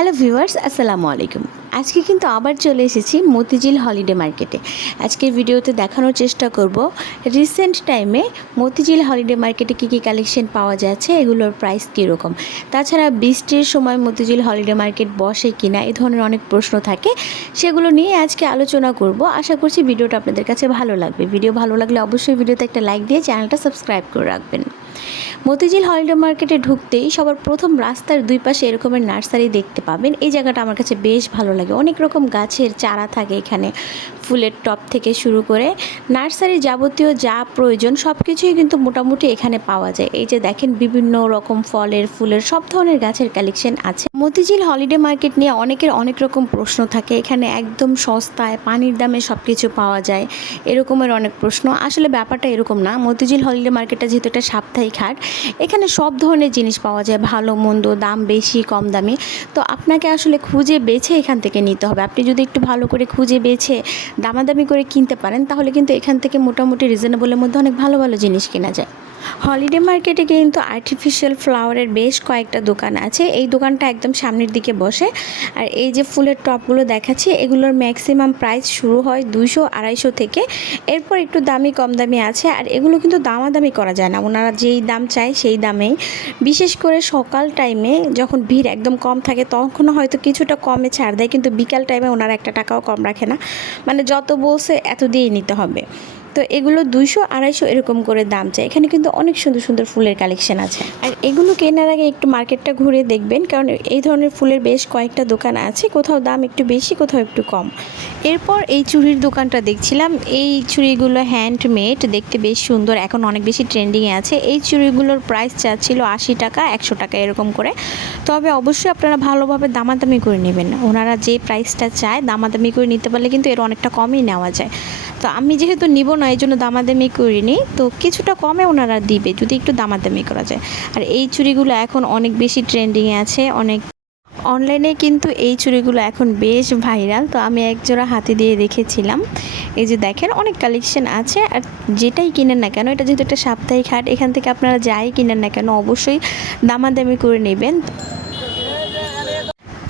Hello viewers, আসসালামু আলাইকুম। আজকে কিন্তু আবার চলে এসেছি মতিঝিল হলিডে মার্কেটে। আজকের ভিডিওতে দেখানোর চেষ্টা করব রিসেন্ট টাইমে মতিঝিল হলিডে মার্কেটে কী কী কালেকশন পাওয়া যাচ্ছে, এগুলোর প্রাইস কীরকম? তাছাড়া বৃষ্টির সময় মতিঝিল হলিডে মার্কেট বসে কিনা এই ধরনের অনেক প্রশ্ন থাকে। সেগুলো নিয়ে আজকে আলোচনা করব। আশা করছি ভিডিওটা আপনাদের কাছে ভালো লাগবে। ভিডিও ভালো লাগলে অবশ্যই ভিডিওতে একটা লাইক দিয়ে চ্যানেলটা সাবস্ক্রাইব করে রাখবেন। মতিঝিল হলিডে মার্কেটে ঢুকতেই সবার প্রথম রাস্তার দুই পাশে এরকমের নার্সারি দেখতে পাবেন। এই জায়গাটা আমার কাছে বেশ ভালো লাগে। অনেক রকম গাছের চারা থাকে এখানে ফুলের টপ থেকে শুরু করে নার্সারি যাবতীয় যা প্রয়োজন সব কিছুই কিন্তু মোটামুটি এখানে পাওয়া যায়। এই যে দেখেন বিভিন্ন রকম ফলের, ফুলের সব ধরনের গাছের কালেকশন আছে। মতিঝিল হলিডে মার্কেট নিয়ে অনেকের অনেক রকম প্রশ্ন থাকে। এখানে একদম সস্তায় পানির দামে সব কিছু পাওয়া যায়। এরকমের অনেক প্রশ্ন। আসলে ব্যাপারটা এরকম না। মতিঝিল হলিডে মার্কেটটা যেহেতু একটা সাপ্তাহিক হাট এখানে সব ধরনের জিনিস পাওয়া যায়, ভালো, মন্দ, দাম বেশি, কম দামি। তো আপনাকে আসলে খুঁজে বেছে এখান থেকে নিতে হবে। আপনি যদি একটু ভালো করে খুঁজে বেছে দামাদামি করে কিনতে পারেন, তাহলে কিন্তু এখান থেকে মোটামুটি রিজনেবলের মধ্যে অনেক ভালো ভালো জিনিস কেনা যায়। হলিডে মার্কেটে কিন্তু আর্টিফিশিয়াল ফ্লাওয়ারের বেশ কয়েকটা দোকান আছে। এই দোকানটা একদম সামনের দিকে বসে। আর এই যে ফুলের টপগুলো দেখাচ্ছি, এগুলোর ম্যাক্সিমাম প্রাইস শুরু হয় দুইশো আড়াইশো থেকে। এরপর একটু দামি, কম দামি আছে। আর এগুলো কিন্তু দামাদামি করা যায় না। ওনারা যেই দাম চায় সেই দামেই। বিশেষ করে সকাল টাইমে যখন ভিড় একদম কম থাকে তখন হয়তো কিছুটা কমে ছাড় দেয়। কিন্তু বিকাল টাইমে ওনারা একটা টাকাও কম রাখে না। মানে যত বলছে এত দিয়েই নিতে হবে। তো এগুলো দুইশো, আড়াইশো এরকম করে দাম চায় এখানে কিন্তু অনেক সুন্দর সুন্দর ফুলের কালেকশন আছে। আর এগুলো কেনার আগে একটু মার্কেটটা ঘুরে দেখবেন, কারণ এই ধরনের ফুলের বেশ কয়েকটা দোকান আছে, কোথাও দাম একটু বেশি, কোথাও একটু কম। এরপর এই চুড়ির দোকানটা দেখছিলাম, এই চুড়িগুলো হ্যান্ডমেড দেখতে বেশ সুন্দর, এখন অনেক বেশি ট্রেন্ডিংয়ে আছে। এই চুড়িগুলোর প্রাইস চাচ্ছিল আশি টাকা, একশো টাকা এরকম করে। তবে অবশ্যই আপনারা ভালোভাবে দামাদামি করে নেবেন ওনারা যে প্রাইসটা চায়, দামাদামি করে নিতে পারলে কিন্তু এর অনেকটা কমই নেওয়া যায়। তো আমি যেহেতু নিব না এই জন্য দামাদামি করিনি। তো কিছুটা কমে ওনারা দিবে, যদি একটু দামাদামি করা যায়। আর এই চুড়িগুলো এখন অনেক বেশি ট্রেন্ডিংয়ে আছে, অনেক অনলাইনে কিন্তু এই চুড়িগুলো এখন বেশ ভাইরাল তো আমি এক জোড়া হাতে দিয়ে রেখেছিলাম। এই যে দেখেন, অনেক কালেকশন আছে। আর যেটাই কিনেন না কেন, এটা যেহেতু একটা সাপ্তাহিক হাট, এখান থেকে আপনারা যাই কিনেন না কেন, অবশ্যই দামাদামি করে নেবেন।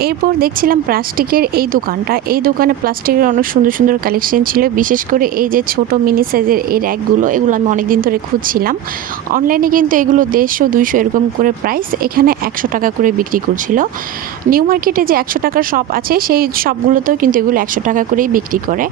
এরপর দেখছিলাম প্লাস্টিকের এই দোকানটা। এই দোকানে প্লাস্টিকের অনেক সুন্দর সুন্দর কালেকশন ছিল। বিশেষ করে এই যে ছোট মিনি সাইজের এই র্যাকগুলো এগুলো আমি অনেক দিন ধরে খুঁজছিলাম। অনলাইনে কিন্তু এগুলো দেড়শো, দুইশো এরকম করে প্রাইস এখানে একশো টাকা করে বিক্রি করছিল। নিউ মার্কেটে যে একশো টাকার শপ আছে, সেই শপগুলোতেও কিন্তু এগুলো একশো টাকা করেই বিক্রি করে।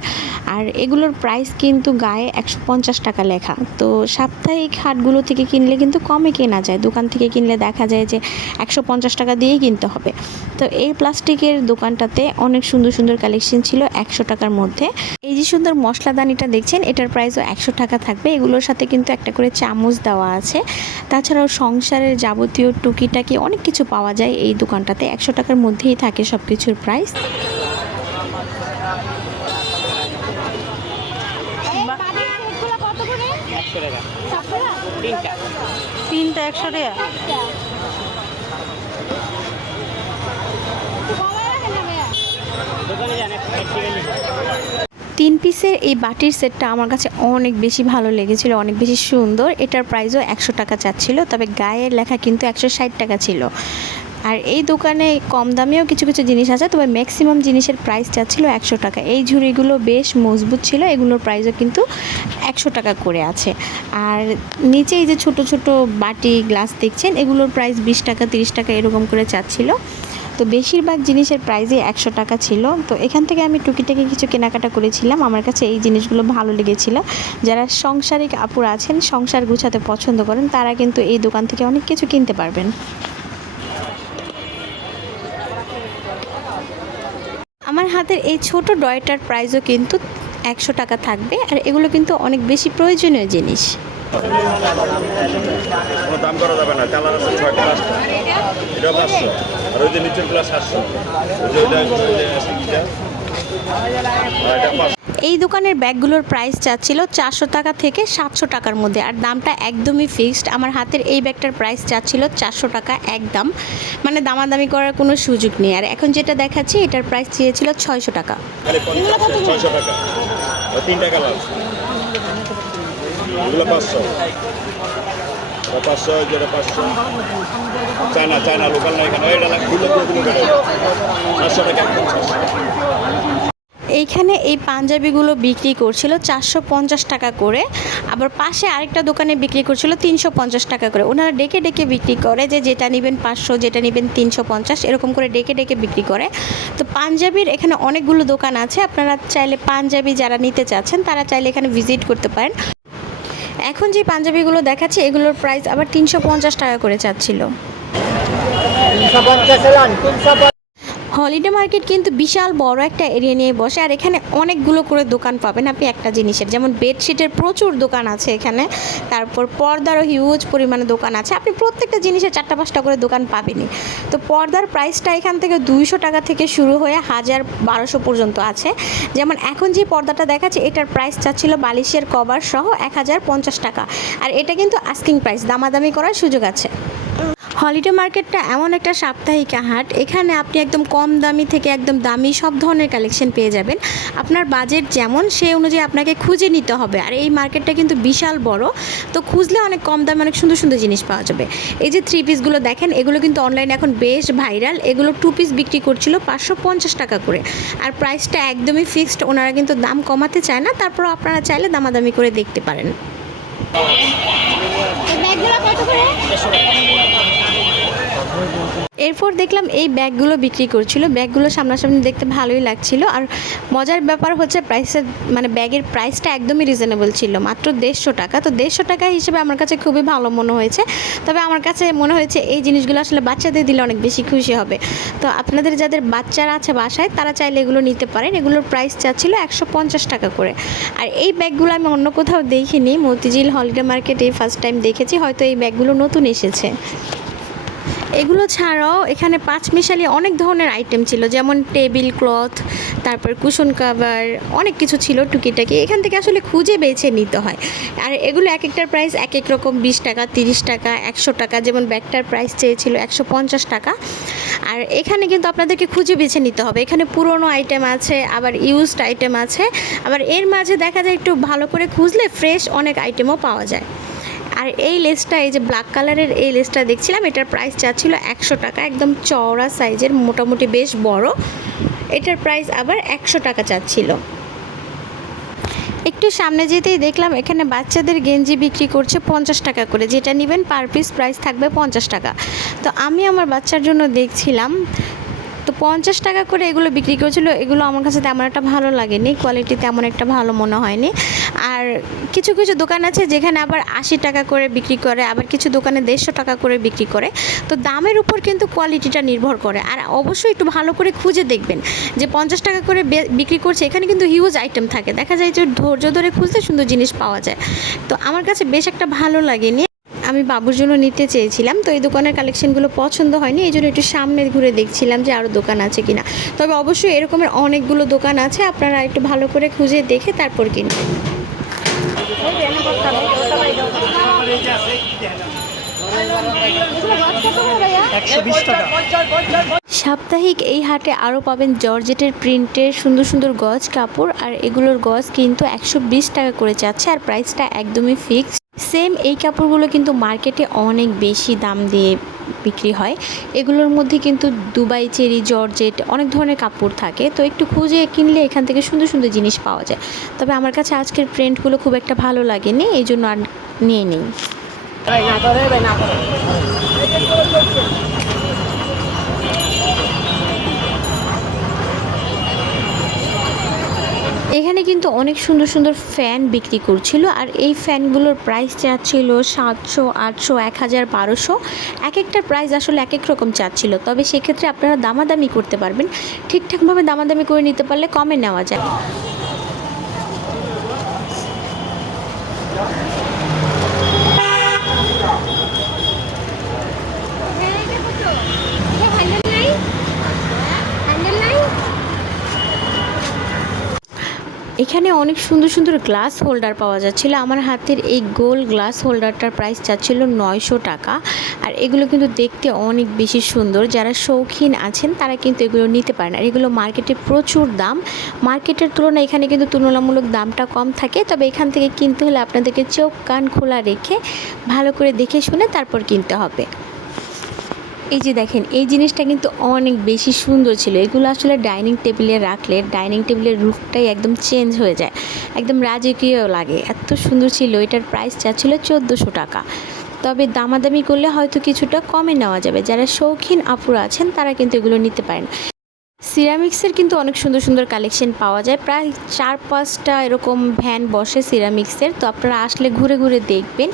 আর এগুলোর প্রাইস কিন্তু গায়ে একশো পঞ্চাশ টাকা লেখা। তো সাপ্তাহিক হাটগুলো থেকে কিনলে কিন্তু কমে কেনা যায়। দোকান থেকে কিনলে দেখা যায় যে একশো পঞ্চাশ টাকা দিয়েই কিনতে হবে। তো এই প্লাস্টিকের দোকানটাতে অনেক সুন্দর সুন্দর কালেকশন ছিল একশো টাকার মধ্যে। এই যে সুন্দর মশলাদানিটা দেখছেন এটার প্রাইসও একশো টাকা থাকবে। এগুলোর সাথে কিন্তু একটা করে চামচ দেওয়া আছে। তাছাড়াও সংসারের যাবতীয় টুকিটাকি অনেক কিছু পাওয়া যায় এই দোকানটাতে। একশো টাকার মধ্যেই থাকে সব কিছুর প্রাইস তিনটা একশো টাকা। তিন পিসের এই বাটির সেটটা আমার কাছে অনেক বেশি ভালো লেগেছিল, অনেক বেশি সুন্দর। এটার প্রাইসও একশো টাকা চাচ্ছিল, তবে গায়ের লেখা কিন্তু একশো ষাট টাকা ছিল। আর এই দোকানে কম দামেও কিছু কিছু জিনিস আছে, তবে ম্যাক্সিমাম জিনিসের প্রাইস চাচ্ছিল একশো টাকা। এই ঝুড়িগুলো বেশ মজবুত ছিল, এগুলোর প্রাইসও কিন্তু একশো টাকা করে আছে। আর নিচে এই যে ছোট ছোট বাটি, গ্লাস দেখছেন, এগুলোর প্রাইস বিশ টাকা, তিরিশ টাকা এরকম করে চাচ্ছিল। তো বেশিরভাগ জিনিসের প্রাইসই একশো টাকা ছিল। তো এখান থেকে আমি টুকিটাকি কিছু কেনাকাটা করেছিলাম। আমার কাছে এই জিনিসগুলো ভালো লেগেছিল। যারা সংসারিক আপুর আছেন, সংসার গুছাতে পছন্দ করেন, তারা কিন্তু এই দোকান থেকে অনেক কিছু কিনতে পারবেন। আমার হাতের এই ছোট ডয়টার প্রাইসও কিন্তু একশো টাকা থাকবে। আর এগুলো কিন্তু অনেক বেশি প্রয়োজনীয় জিনিস। কোনো দাম করা যাবে না কালার আছে ছয়টা পাঁচটা। এটা পাঁচশো আর ওই যে নিচেরগুলো সাতশো। ওই যে ওইটা এটা? পাঁচশো। এই দোকানের ব্যাগগুলোর প্রাইস চাচ্ছিল চারশো টাকা থেকে সাতশো টাকার মধ্যে আর দামটা একদমই ফিক্সড আমার হাতের এই ব্যাগটার প্রাইস চাচ্ছিল চারশো টাকা একদম। মানে দামাদামি করার কোনো সুযোগ নেই। আর এখন যেটা দেখাচ্ছি এটার প্রাইস চেয়েছিল ছয়শো টাকা। খালি পঞ্চাশ ছয়শো টাকা। তিনটা কালার। এগুলো পাঁচশো। এটা পাঁচশো যেটা পাঁচশো। চায়না চায়না লোকাল না এখানে। এটা দুটো দুটো বেড়ে চারশো টাকা একদম এইখানে এই পাঞ্জাবিগুলো বিক্রি করছিল চারশো পঞ্চাশ টাকা করে। আবার পাশে আরেকটা দোকানে বিক্রি করছিল তিনশো পঞ্চাশ টাকা করে। ওনারা ডেকে ডেকে বিক্রি করে যে যেটা নেবেন পাঁচশো, যেটা নেবেন তিনশো পঞ্চাশ, এরকম করে ডেকে ডেকে বিক্রি করে। তো পাঞ্জাবির এখানে অনেকগুলো দোকান আছে। আপনারা চাইলে পাঞ্জাবি যারা নিতে চাচ্ছেন, তারা চাইলে এখানে ভিজিট করতে পারেন। এখন যে পাঞ্জাবিগুলো দেখাচ্ছে এগুলোর প্রাইস আবার তিনশো পঞ্চাশ টাকা করে চাচ্ছিল। হলিডে মার্কেট কিন্তু বিশাল বড় একটা এরিয়া নিয়ে বসে, আর এখানে অনেকগুলো করে দোকান পাবেন আপনি একটা জিনিসের, যেমন বেডশিটের প্রচুর দোকান আছে এখানে, তারপর পর্দারও হিউজ পরিমাণে দোকান আছে, আপনি প্রত্যেকটা জিনিসের চারটা পাঁচটা করে দোকান পাবেনই। তো পর্দার প্রাইসটা এখান থেকে দুইশো টাকা থেকে শুরু হয়ে হাজার বারোশো পর্যন্ত আছে। যেমন এখন যে পর্দাটা দেখাচ্ছে, এটার প্রাইস চাচ্ছিল বালিশের কভার সহ এক হাজার পঞ্চাশ টাকা। আর এটা কিন্তু আস্কিং প্রাইস দামাদামি করার সুযোগ আছে। হলিডে মার্কেটটা এমন একটা সাপ্তাহিক হাট। এখানে আপনি একদম কম দামি থেকে একদম দামি সব ধরনের কালেকশন পেয়ে যাবেন। আপনার বাজেট যেমন সেই অনুযায়ী আপনাকে খুঁজে নিতে হবে। আর এই মার্কেটটা কিন্তু বিশাল বড়। তো খুঁজলে অনেক কম দামে অনেক সুন্দর সুন্দর জিনিস পাওয়া যাবে। এই যে থ্রি পিসগুলো দেখেন, এগুলো কিন্তু অনলাইনে এখন বেশ ভাইরাল এগুলো টু পিস বিক্রি করছিল পাঁচশো পঞ্চাশ টাকা করে। আর প্রাইসটা একদমই ফিক্সড ওনারা কিন্তু দাম কমাতে চায় না। তারপরও আপনারা চাইলে দামাদামি করে দেখতে পারেন। এগুলো কত করে? এরপর দেখলাম এই ব্যাগগুলো বিক্রি করছিল। ব্যাগগুলো সামনাসামনি দেখতে ভালোই লাগছিল। আর মজার ব্যাপার হচ্ছে প্রাইসের মানে ব্যাগের প্রাইসটা একদমই রিজনেবল ছিল। মাত্র দেড়শো টাকা। তো দেড়শো টাকা হিসেবে আমার কাছে খুবই ভালো মনে হয়েছে। তবে আমার কাছে মনে হয়েছে এই জিনিসগুলো আসলে বাচ্চাদের দিলে অনেক বেশি খুশি হবে। তো আপনাদের যাদের বাচ্চারা আছে বাসায়, তারা চাইলে এগুলো নিতে পারেন। এগুলোর প্রাইস চাচ্ছিল একশো পঞ্চাশ টাকা করে। আর এই ব্যাগগুলো আমি অন্য কোথাও দেখিনি। মতিঝিল হলিডে মার্কেটে ফার্স্ট টাইম দেখেছি। হয়তো এই ব্যাগগুলো নতুন এসেছে। এগুলো ছাড়াও এখানে পাঁচ মিশালি অনেক ধরনের আইটেম ছিল, যেমন টেবিল ক্লথ তারপর কুশন কাভার অনেক কিছু ছিল টুকিটাকি। এখান থেকে আসলে খুঁজে বেছে নিতে হয়। আর এগুলো এক একটার প্রাইস এক এক রকম বিশ টাকা, তিরিশ টাকা, একশো টাকা, যেমন ব্যাগটার প্রাইস চেয়েছিল একশো পঞ্চাশ টাকা। আর এখানে কিন্তু আপনাদেরকে খুঁজে বেছে নিতে হবে। এখানে পুরনো আইটেম আছে, আবার ইউজড আইটেম আছে। আবার এর মাঝে দেখা যায় একটু ভালো করে খুঁজলে ফ্রেশ অনেক আইটেমও পাওয়া যায়। আর এই লেসটা, এই যে ব্ল্যাক কালারের এই লেসটা দেখছিলাম, এটার প্রাইস চাচ্ছিল একশো টাকা, একদম চওড়া সাইজের মোটামুটি বেশ বড়। এটার প্রাইস আবার একশো টাকা চাচ্ছিল একটু সামনে যেতেই দেখলাম, এখানে বাচ্চাদের গেঞ্জি বিক্রি করছে পঞ্চাশ টাকা করে, যেটা নেবেন পার পিস প্রাইস থাকবে পঞ্চাশ টাকা। তো আমি আমার বাচ্চার জন্য দেখছিলাম তো পঞ্চাশ টাকা করে এগুলো বিক্রি করেছিল। এগুলো আমার কাছে তেমন একটা ভালো লাগেনি কোয়ালিটি তেমন একটা ভালো মনে হয়নি। আর কিছু কিছু দোকান আছে যেখানে আবার আশি টাকা করে বিক্রি করে, আবার কিছু দোকানে দেড়শো টাকা করে বিক্রি করে। তো দামের উপর কিন্তু কোয়ালিটিটা নির্ভর করে। আর অবশ্যই একটু ভালো করে খুঁজে দেখবেন যে পঞ্চাশ টাকা করে বিক্রি করছে, এখানে কিন্তু হিউজ আইটেম থাকে। দেখা যায় যে ধৈর্য ধরে খুঁজলে সুন্দর জিনিস পাওয়া যায়। তো আমার কাছে বেশ একটা ভালো লাগেনি। আমি বাবুর জন্য নিতে চেয়েছিলাম, তো এই দোকানের কালেকশনগুলো পছন্দ হয়নি, এই জন্য একটু সামনে ঘুরে দেখছিলাম যে আরও দোকান আছে কিনা। তবে অবশ্যই এরকমের অনেকগুলো দোকান আছে, আপনারা একটু ভালো করে খুঁজে দেখে তারপর কিনবেন। সাপ্তাহিক এই হাটে আরও পাবেন জর্জেটের প্রিন্টের সুন্দর সুন্দর গজ কাপড়, আর এগুলোর গজ কিন্তু একশো বিশ টাকা করে যাচ্ছে, আর প্রাইসটা একদমই ফিক্স সেম এই কাপড়গুলো কিন্তু মার্কেটে অনেক বেশি দাম দিয়ে বিক্রি হয়। এগুলোর মধ্যে কিন্তু দুবাই, চেরি, জর্জেট অনেক ধরনের কাপড় থাকে। তো একটু খুঁজে কিনলে এখান থেকে সুন্দর সুন্দর জিনিস পাওয়া যায়। তবে আমার কাছে আজকের প্রিন্টগুলো খুব একটা ভালো লাগেনি, এই জন্য আর নিয়ে নিই। এখানে কিন্তু অনেক সুন্দর সুন্দর ফ্যান বিক্রি করছিল, আর এই ফ্যানগুলোর প্রাইস চাচ্ছিল সাতশো, আটশো, এক হাজার, বারোশো। এক একটা প্রাইস আসলে এক এক রকম চাচ্ছিল। তবে সেক্ষেত্রে আপনারা দামাদামি করতে পারবেন। ঠিকঠাকভাবে দামাদামি করে নিতে পারলে কমে নেওয়া যায়। এখানে অনেক সুন্দর সুন্দর গ্লাস হোল্ডার পাওয়া যাচ্ছিল। আমার হাতের এই গোল গ্লাস হোল্ডারটার প্রাইস চাচ্ছিল নয়শো টাকা। আর এগুলো কিন্তু দেখতে অনেক বেশি সুন্দর। যারা শৌখিন আছেন, তারা কিন্তু এগুলো নিতে পারেন। আর এগুলো মার্কেটে প্রচুর দাম। মার্কেটের তুলনায় এখানে কিন্তু তুলনামূলক দামটা কম থাকে। তবে এখান থেকে কিনতে হলে আপনাদেরকে চোখ, কান খোলা রেখে ভালো করে দেখে শুনে তারপর কিনতে হবে। এই যে দেখেন, এই জিনিসটা কিন্তু অনেক বেশি সুন্দর ছিল। এগুলো আসলে ডাইনিং টেবিলে রাখলে ডাইনিং টেবিলের রুফটাই একদম চেঞ্জ হয়ে যায়। একদম রাজকীয় লাগে। এত সুন্দর ছিল। এটার প্রাইস যা চাচ্ছিল চোদ্দোশো টাকা। তবে দামাদামি করলে হয়তো কিছুটা কমে নেওয়া যাবে। যারা শৌখিন আপুরা আছেন, তারা কিন্তু এগুলো নিতে পারেন। সিরামিক্সের কিন্তু অনেক সুন্দর সুন্দর কালেকশন পাওয়া যায়। প্রায় চার পাঁচটা এরকম ভ্যান বসে সিরামিক্সের। তো আপনারা আসলে ঘুরে ঘুরে দেখবেন।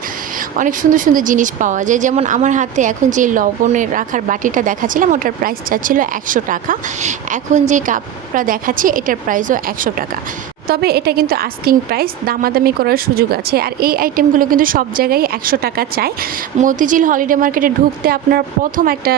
অনেক সুন্দর সুন্দর জিনিস পাওয়া যায়। যেমন আমার হাতে এখন যে লবণের রাখার বাটিটা দেখাচ্ছিলাম, ওটার প্রাইস চাচ্ছিল একশো টাকা। এখন যে কাপটা দেখাচ্ছে, এটার প্রাইসও একশো টাকা। তবে এটা কিন্তু আস্কিং প্রাইস দামাদামি করার সুযোগ আছে। আর এই আইটেমগুলো কিন্তু সব জায়গায় একশো টাকা চায় মতিঝিল হলিডে মার্কেটে ঢুকতে আপনার প্রথম একটা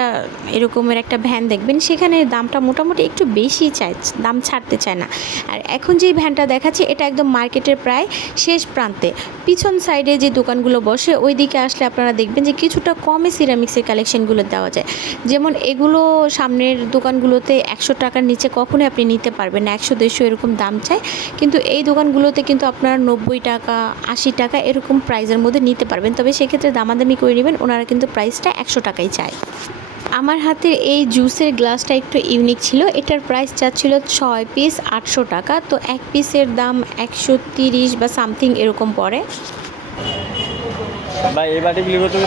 এরকমের একটা ভ্যান দেখবেন। সেখানে দামটা মোটামুটি একটু বেশি চায় দাম ছাড়তে চায় না। আর এখন যেই ভ্যানটা দেখাচ্ছে, এটা একদম মার্কেটের প্রায় শেষ প্রান্তে। পিছন সাইডে যে দোকানগুলো বসে ওই দিকে আসলে আপনারা দেখবেন যে কিছুটা কমে সিরামিক্সের কালেকশনগুলো দেওয়া যায়। যেমন এগুলো সামনের দোকানগুলোতে একশো টাকার নিচে কখনোই আপনি নিতে পারবেন না। একশো, দেড়শো এরকম দাম চায় কিন্তু এই দোকানগুলোতে কিন্তু আপনারা নব্বই টাকা, আশি টাকা এরকম প্রাইসের মধ্যে নিতে পারবেন। তবে সেক্ষেত্রে দামাদামি করে নেবেন, ওনারা কিন্তু প্রাইসটা একশো টাকাই চায়। আমার হাতের এই জুসের গ্লাসটা একটু ইউনিক ছিল। এটার প্রাইস চাচ্ছিল ছয় পিস আটশো টাকা। তো এক পিসের দাম একশো তিরিশ বা সামথিং এরকম পড়ে। ভাই বিক্রি করতে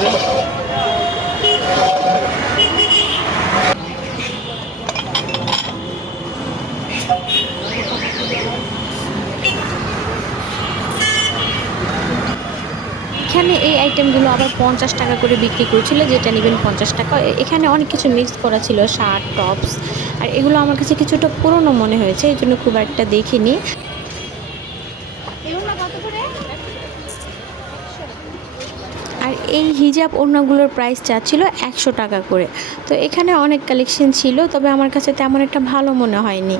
এখানে এই আইটেমগুলো আবার পঞ্চাশ টাকা করে বিক্রি করছিল যেটা নেবেন পঞ্চাশ টাকা। এখানে অনেক কিছু মিক্স করা ছিল শার্ট টপস আর এগুলো আমার কাছে কিছুটা পুরনো মনে হয়েছে এই জন্য খুব একটা দেখিনি। আর এই হিজাব ওড়নাগুলোর প্রাইস চাচ্ছিল একশো টাকা করে। তো এখানে অনেক কালেকশন ছিল তবে আমার কাছে তেমন একটা ভালো মনে হয়নি।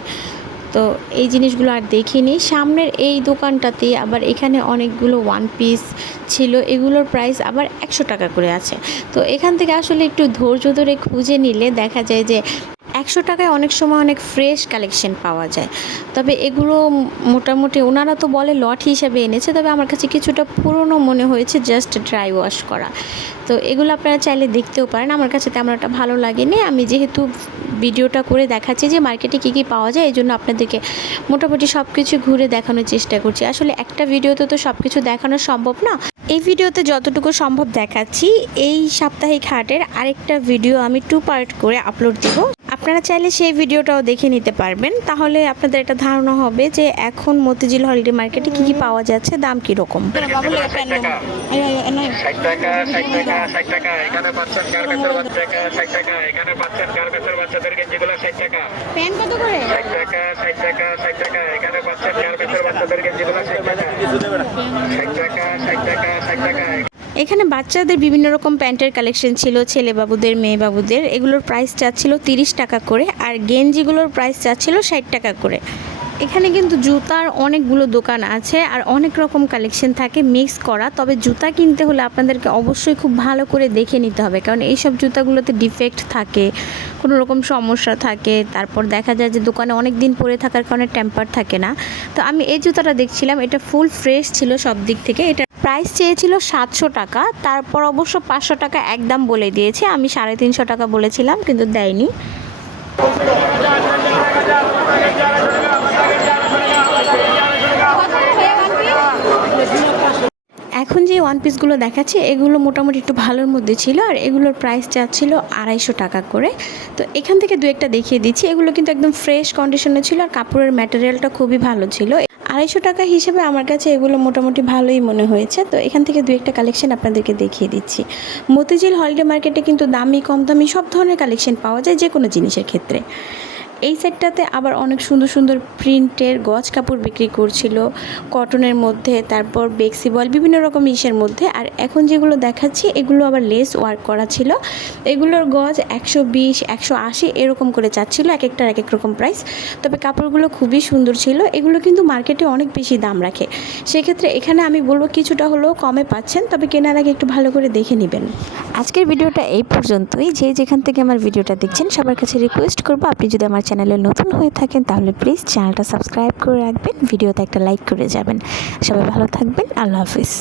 তো এই জিনিসগুলো আর দেখিনি। সামনের এই দোকানটাতে আবার এখানে অনেকগুলো ওয়ান পিস ছিল, এগুলোর প্রাইস আবার একশো টাকা করে আছে। তো এখান থেকে আসলে একটু ধৈর্য ধরে খুঁজে নিলে দেখা যায় যে একশো টাকায় অনেক সময় অনেক ফ্রেশ কালেকশন পাওয়া যায়। তবে এগুলো মোটামুটি ওনারা তো বলে লট হিসাবে এনেছে, তবে আমার কাছে কিছুটা পুরনো মনে হয়েছে জাস্ট ড্রাই ওয়াশ করা। তো এগুলো আপনারা চাইলে দেখতেও পারেন, আমার কাছে তেমন একটা ভালো লাগেনি। আমি যেহেতু ভিডিওটা করে দেখাচ্ছি যে মার্কেটে কী কী পাওয়া যায় এই জন্য আপনাদেরকে মোটামুটি সব কিছু ঘুরে দেখানোর চেষ্টা করছি। আসলে একটা ভিডিওতে তো সব কিছু দেখানো সম্ভব না এই ভিডিওতে যতটুকু সম্ভব দেখাচ্ছি এই সাপ্তাহিক হাটের আরেকটা ভিডিও আমি টু পার্ট করে আপলোড দিব। আপনারা চাইলে সেই ভিডিওটাও দেখে নিতে পারবেন। তাহলে আপনাদের একটা ধারণা হবে যে এখন মতিঝিল হলিডে মার্কেটে কী কী পাওয়া যাচ্ছে দাম ষাট টাকা ষাট টাকা এখানে পাচ্ছেন গার্মেন্টসের বাচ্চা ষাট টাকা এখানে পাচ্ছেন গার্মেন্টসের বাচ্চাদের গেঞ্জিগুলো ষাট টাকা প্যান কত করে ষাট টাকা ষাট টাকা ষাট টাকা এখানে পাচ্ছেন গার্মেন্টসের বাচ্চাদের গেঞ্জিগুলো ষাট টাকা ষাট টাকা ষাট টাকা ষাট টাকা এখানে বাচ্চাদের বিভিন্ন রকম প্যান্টের কালেকশন ছিল ছেলে বাবুদের মেয়ে বাবুদের এগুলোর প্রাইস চাচ্ছিল তিরিশ টাকা করে আর গেঞ্জিগুলোর প্রাইস চাচ্ছিল ষাট টাকা করে। এখানে কিন্তু জুতার অনেকগুলো দোকান আছে আর অনেক রকম কালেকশন থাকে মিক্স করা। তবে জুতা কিনতে হলে আপনাদেরকে অবশ্যই খুব ভালো করে দেখে নিতে হবে। কারণ এইসব জুতাগুলোতে ডিফেক্ট থাকে, কোনো রকম সমস্যা থাকে। তারপর দেখা যায় যে দোকানে অনেক দিন পরে থাকার কারণে টেম্পার থাকে না। তো আমি এই জুতাটা দেখছিলাম, এটা ফুল ফ্রেশ ছিল সব দিক থেকে। এটা প্রাইস চেয়েছিল সাতশো টাকা, তারপর অবশ্য পাঁচশো টাকা একদম বলে দিয়েছে। আমি সাড়ে তিনশো টাকা বলেছিলাম, কিন্তু দেয়নি। এখন যে ওয়ান পিসগুলো দেখাচ্ছি, এগুলো মোটামুটি একটু ভালোর মধ্যে ছিল, আর এগুলোর প্রাইস চাচ্ছিল আড়াইশো টাকা করে। তো এখান থেকে দু একটা দেখিয়ে দিচ্ছি। এগুলো কিন্তু একদম ফ্রেশ কন্ডিশনে ছিল, আর কাপড়ের ম্যাটেরিয়ালটা খুবই ভালো ছিল। আড়াইশো টাকা হিসেবে আমার কাছে এগুলো মোটামুটি ভালোই মনে হয়েছে। তো এখান থেকে দু একটা কালেকশন আপনাদেরকে দেখিয়ে দিচ্ছি। মতিঝিল হলিডে মার্কেটে কিন্তু দামি, কম দামি সব ধরনের কালেকশন পাওয়া যায় যে কোনো জিনিসের ক্ষেত্রে। এই সাইডটাতে আবার অনেক সুন্দর সুন্দর প্রিন্টের গজ কাপড় বিক্রি করছিল, কটনের মধ্যে, তারপর বেক্সি বল, বিভিন্ন রকম ইসের মধ্যে। আর এখন যেগুলো দেখাচ্ছি, এগুলো আবার লেস ওয়ার্ক করা ছিল। এগুলোর গজ একশো বিশ, একশো আশি এরকম করে চাচ্ছিল এক একটার এক এক রকম প্রাইস তবে কাপড়গুলো খুবই সুন্দর ছিল। এগুলো কিন্তু মার্কেটে অনেক বেশি দাম রাখে। সেক্ষেত্রে এখানে আমি বলব কিছুটা হলেও কমে পাচ্ছেন, তবে কেনার আগে একটু ভালো করে দেখে নেবেন। আজকের ভিডিওটা এই পর্যন্তই। যে যেখান থেকে আমার ভিডিওটা দেখছেন, সবার কাছে রিকোয়েস্ট করব, আপনি যদি আমার চ্যানেলে নতুন হয়ে থাকেন, তাহলে প্লিজ চ্যানেলটা সাবস্ক্রাইব করে রাখবেন, ভিডিওতে একটা লাইক করে যাবেন। সবাই ভালো থাকবেন, আল্লাহ হাফিজ।